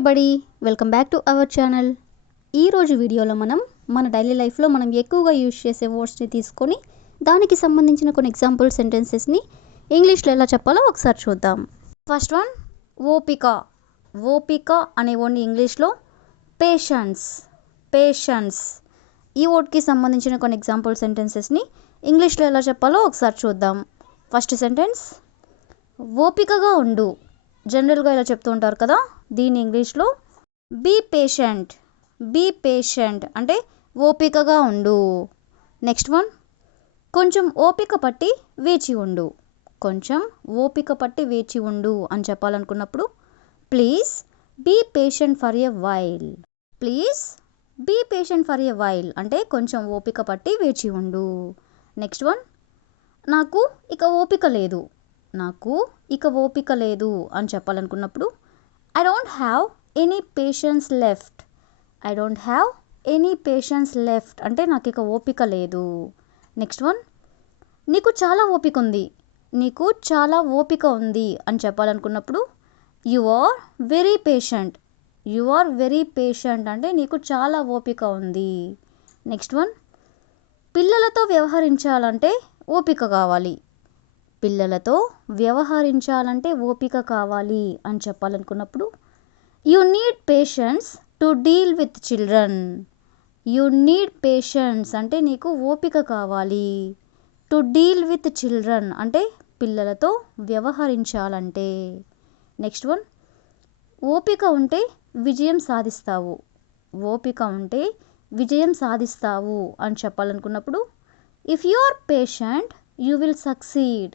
Everybody, welcome back to our channel. ఈరోజు వీడియోలో మన డైలీ లైఫ్లో మనం ఎక్కువగా యూజ్ చేసే వర్డ్స్ని తీసుకొని దానికి సంబంధించిన కొన్ని ఎగ్జాంపుల్ సెంటెన్సెస్ని ఇంగ్లీష్లో ఎలా చెప్పాలో ఒకసారి చూద్దాం. ఫస్ట్ వన్, ఓపిక. ఓపిక అనే వర్డ్ని ఇంగ్లీష్లో పేషెన్స్. ఈ వర్డ్కి సంబంధించిన కొన్ని ఎగ్జాంపుల్ సెంటెన్సెస్ని ఇంగ్లీష్లో ఎలా చెప్పాలో ఒకసారి చూద్దాం. ఫస్ట్ సెంటెన్స్, ఓపికగా ఉండు. జనరల్గా ఇలా చెప్తూ ఉంటారు కదా, దీని ఇంగ్లీష్లో బీ పేషెంట్ అంటే ఓపికగా ఉండు. నెక్స్ట్ వన్, కొంచెం ఓపిక పట్టి వేచి ఉండు అని చెప్పాలనుకున్నప్పుడు please be patient for a while అంటే కొంచెం ఓపిక పట్టి వేచి ఉండు. నెక్స్ట్ వన్, నాకు ఇక ఓపిక లేదు అని చెప్పాలనుకున్నప్పుడు I don't have any patience left అంటే నాకు ఇక ఓపిక లేదు. నెక్స్ట్ వన్, నీకు చాలా ఓపిక ఉంది అని చెప్పాలనుకున్నప్పుడు యు ఆర్ వెరీ పేషెంట్ అంటే నీకు చాలా ఓపిక ఉంది. నెక్స్ట్ వన్, పిల్లలతో వ్యవహరించాలంటే ఓపిక కావాలి అని చెప్పాలనుకున్నప్పుడు you need patience to deal with children. అంటే నీకు ఓపిక కావాలి. టు డీల్ విత్ చిల్డ్రన్ అంటే పిల్లలతో వ్యవహరించాలంటే. నెక్స్ట్ వన్, ఓపిక ఉంటే విజయం సాధిస్తావు అని చెప్పాలనుకున్నప్పుడు if you are patient you will succeed.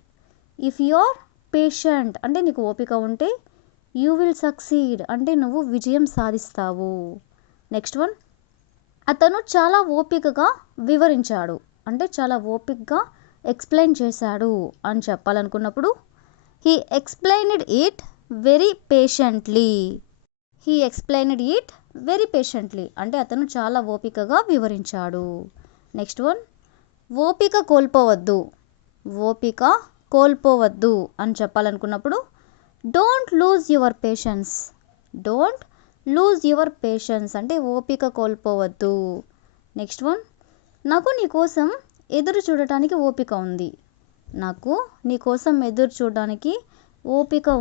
అంటే నీకు ఓపిక ఉంటే యూ విల్ సక్సీడ్ అంటే నువ్వు విజయం సాధిస్తావు. నెక్స్ట్ వన్, అతను చాలా ఓపికగా వివరించాడు అంటే చాలా ఓపికగా ఎక్స్ప్లెయిన్ చేశాడు అని చెప్పాలనుకున్నప్పుడు he explained it very patiently అంటే అతను చాలా ఓపికగా వివరించాడు. నెక్స్ట్ వన్, ఓపిక కోల్పోవద్దు అని చెప్పాలనుకున్నప్పుడు డోంట్ లూజ్ యువర్ పేషెన్స్ అంటే ఓపిక కోల్పోవద్దు. నెక్స్ట్ వన్, నాకు నీ కోసం ఎదురు చూడటానికి ఓపిక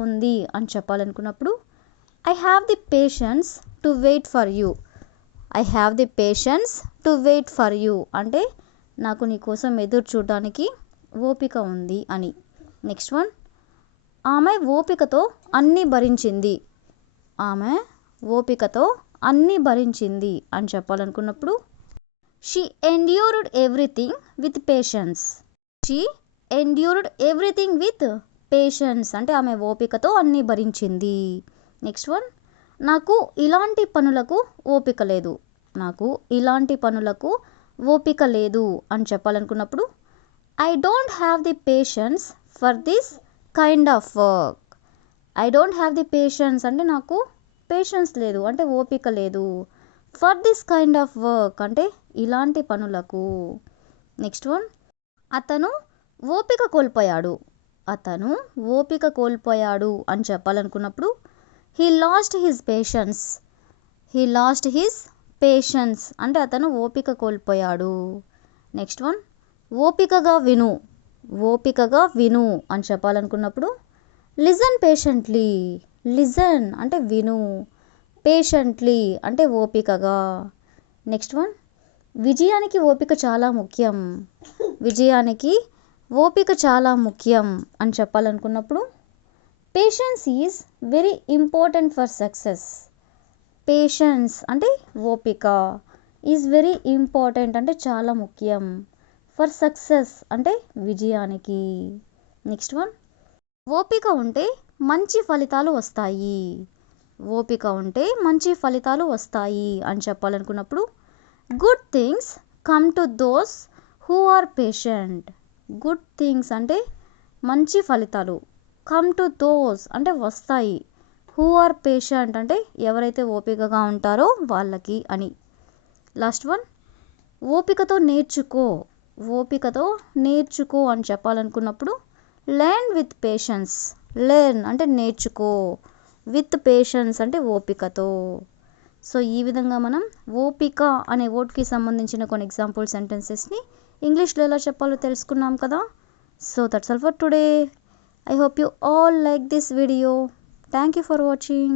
ఉంది అని చెప్పాలనుకున్నప్పుడు I have the patience to wait for you అంటే నాకు నీ కోసం ఎదురు చూడడానికి ఓపిక ఉంది అని. నెక్స్ట్ వన్, ఆమె ఓపికతో అన్నీ భరించింది అని చెప్పాలనుకున్నప్పుడు she endured everything with patience అంటే ఆమె ఓపికతో అన్నీ భరించింది. నెక్స్ట్ వన్, నాకు ఇలాంటి పనులకు ఓపిక లేదు అని చెప్పాలనుకున్నప్పుడు I don't have the patience for this kind of work. అంటే నాకు పేషెన్స్ లేదు అంటే ఓపిక లేదు. For this kind of work అంటే ఇలాంటి పనులకు. నెక్స్ట్ వన్, అతను ఓపిక కోల్పోయాడు అని చెప్పాలనుకున్నప్పుడు హీ లాస్ట్ హిస్ పేషెన్స్ అంటే అతను ఓపిక కోల్పోయాడు. నెక్స్ట్ వన్, ఓపికగా విను అని చెప్పాలనుకున్నప్పుడు లిజన్ అంటే విను, పేషెంట్లీ అంటే ఓపికగా. నెక్స్ట్ వన్, విజయానికి ఓపిక చాలా ముఖ్యం అని చెప్పాలనుకున్నప్పుడు patience is very important for success. అంటే ఓపిక, ఈజ్ వెరీ ఇంపార్టెంట్ అంటే చాలా ముఖ్యం, ఫర్ సక్సెస్ అంటే విజయానికి. నెక్స్ట్ వన్, ఓపిక ఉంటే మంచి ఫలితాలు వస్తాయి అని చెప్పాలనుకున్నప్పుడు good things come to those who are patient. Good things అంటే మంచి ఫలితాలు, కమ్ టు దోస్ అంటే వస్తాయి, హూ ఆర్ పేషెంట్ అంటే ఎవరైతే ఓపికగా ఉంటారో వాళ్ళకి అని. లాస్ట్ వన్, ఓపికతో నేర్చుకో అని చెప్పాలనుకున్నప్పుడు లెర్న్ విత్ పేషెన్స్. అంటే నేర్చుకో, విత్ పేషెన్స్ అంటే ఓపికతో. సో ఈ విధంగా మనం ఓపిక అనే వర్డ్కి సంబంధించిన కొన్ని ఎగ్జాంపుల్ సెంటెన్సెస్ని ఇంగ్లీష్లో ఎలా చెప్పాలో తెలుసుకున్నాం కదా. So that's all for today. I hope you all like this video. Thank you for watching.